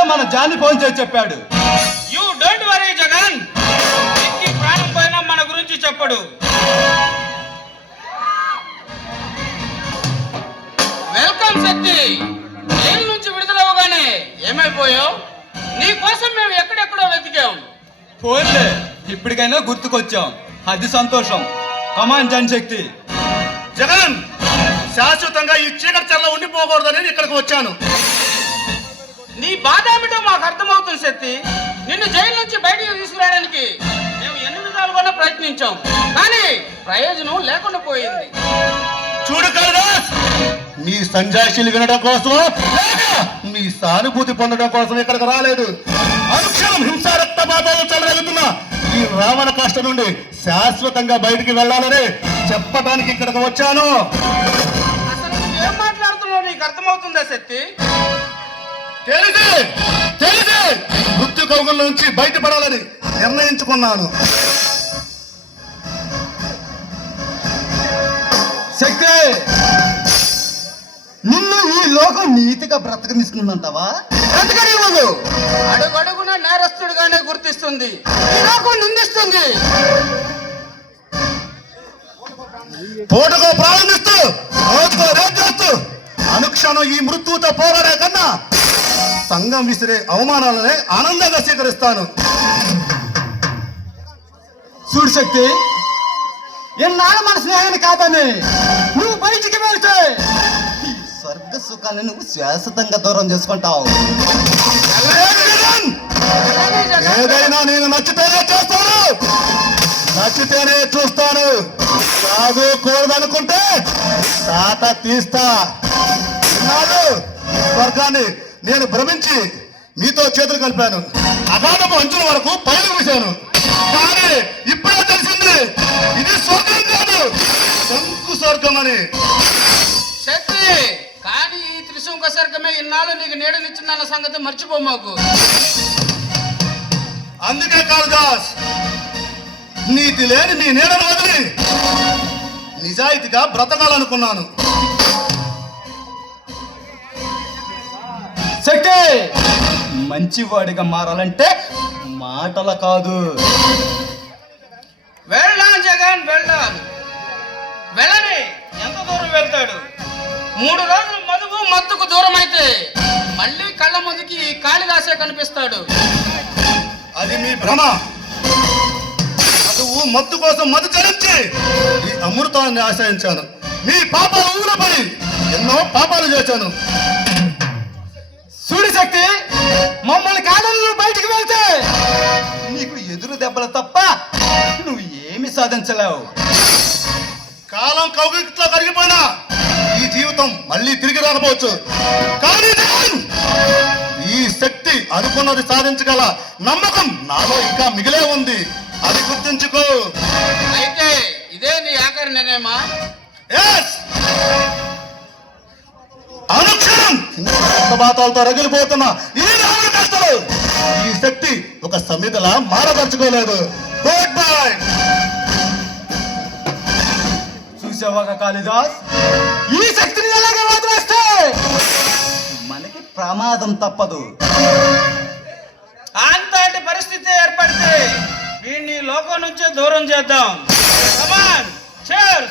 ఇప్పుడే మన జాని ఫోన్ చేసి చెప్పాడు. యూ డోంట్ వరీ జగన్, ప్రాణం పైన మన గురించి చెప్పడు. వెల్కమ్ శక్తి. జైలు నుంచి విడుదలవగానే ఏమైపోయావు? నీ కోసం మేము ఎక్కడెక్కడో వెతికాం. ఫోన్లే, ఇప్పటికైనా గుర్తుకొచ్చాం, అది సంతోషం. కమాన్ జాన్ శక్తి. జగన్, శాశ్వతంగా ఈ చీకటి చెరలో ఉండిపోకూడదని ఇక్కడికి వచ్చాను. నీ బాధ ఏమిటో మాకు అర్థమవుతుంది శక్తి. నిన్ను జైలు నుంచి బయటికి తీసుకురావడానికి మేము ఎన్ని విధాలుగా ప్రయత్నించాం, కానీ ప్రయోజనం లేకుండా పోయింది. చూడు కాళిదాస్, మీ సంజాయిషీలు వినడం కోసం లేక మీ సానుభూతి పొందడం కోసం ఇక్కడికి రాలేదు. అనుక్షణం హింసారక్తపాతాలు చెలరేగుతున్న ఈ రావణ కష్ట నుండి శాశ్వతంగా బయటికి వెళ్ళాలని చెప్పడానికి ఇక్కడికి వచ్చాను. అసలు నువ్వేం మాట్లాడుతున్నావు నీకు అర్థమవుతుందా శక్తి? తెలిసి మృత్యు కౌగుల నుంచి బయటపడాలని నిర్ణయించుకున్నాను. శక్తి, నిన్ను ఈ లోకం నీతిగా బ్రతకనిస్తుందంటావా? బ్రతకనివ్వదు. అడుగడుగున నేరస్తుడిగానే గుర్తిస్తుంది, ఈ లోకం నిందిస్తుంది. పూటకో ప్రారంభిస్తూ రోజుకో రేపు చేస్తూ అనుక్షణం ఈ మృత్యువుతో పోరాడే కన్నా సంఘం విసిరే అవమానాలనే ఆనందంగా స్వీకరిస్తాను. చూడు శక్తి, ఎన్నాళ్ళు మన స్నేహాన్ని కాదని నువ్వు బయటికి వెళ్తే ఈ స్వర్గ సుఖాన్ని నువ్వు శాశ్వతంగా దూరం చేసుకుంటావు. ఏదైనా నేను నచ్చితేనే చేస్తాను, నచ్చితేనే చూస్తాను. చదువుకూడదనుకుంటే తాత తీస్తా. స్వర్గాన్ని నేను భ్రమించి మీతో చేతులు కలిపాను, అగాధపు అంచుల వరకు పైన వేశాను. కానీ ఇప్పుడే తెలిసింది ఇది స్వర్గం కాదు, శంకు స్వర్గం అని. శక్తి, కానీ ఈ త్రిశంక స్వర్గమే ఇన్నాళ్ళు నీకు నీడనిచ్చిందన్న సంగతి మర్చిపోమాకు. అందుకే కాళిదాస్, నీతి లేని నీ నీడను వదిలి నిజాయితీగా బ్రతకాలనుకున్నాను. శక్తి, మంచివాడిగా మారాలంటే మాటల కాదు. వెళ్ళాను జగన్, వెళ్ళాను. వెళ్ళని ఎంత దూరం వెళ్తాడు? 3 రోజులు మదుపు మత్తుకు దూరం అయితే మళ్ళీ కళ్ళ ముందుకి కాళిదాసే కనిపిస్తాడు. అది మీ భ్రమ. చదువు మత్తు కోసం మధు చరించి ఈ అమృతాన్ని ఆశ్రయించాను. మీ పాపాల ఊర పడి ఎన్నో పాపాలు చేశాను. చూడు శక్తి, మమ్మల్ని కాదని నువ్వు బయటికి వెళ్తే నీకు ఎదురు దెబ్బలు తప్ప నువ్వు ఏమి సాధించలేవు. కాలం కౌగిట్లో కరిగిపోయినా ఈ జీవితం మళ్ళీ తిరిగి రాకపోవచ్చు, కానీ ఈ శక్తి అనుకున్నది సాధించగల నమ్మకం నాలో ఇంకా మిగిలే ఉంది. అది గుర్తుంచుకో. అయితే ఇదే నీ ఆఖరి నిర్ణయమా? అనుక్షణం రక్తపాతాలతో రగిలిపోతున్న ఈ రావణ కష్టాలు ఈ శక్తి ఒక సమిధలా మారపరచుకోలేదు. Good bye. చూసావా కాళిదాస్, ఈ శక్తిని ఎలాగే వదిలేస్తే మనకి ప్రమాదం తప్పదు. అంతటి పరిస్థితి ఏర్పడితే వీడిని లోకం నుంచే దూరం చేద్దాం. కమాన్, cheers.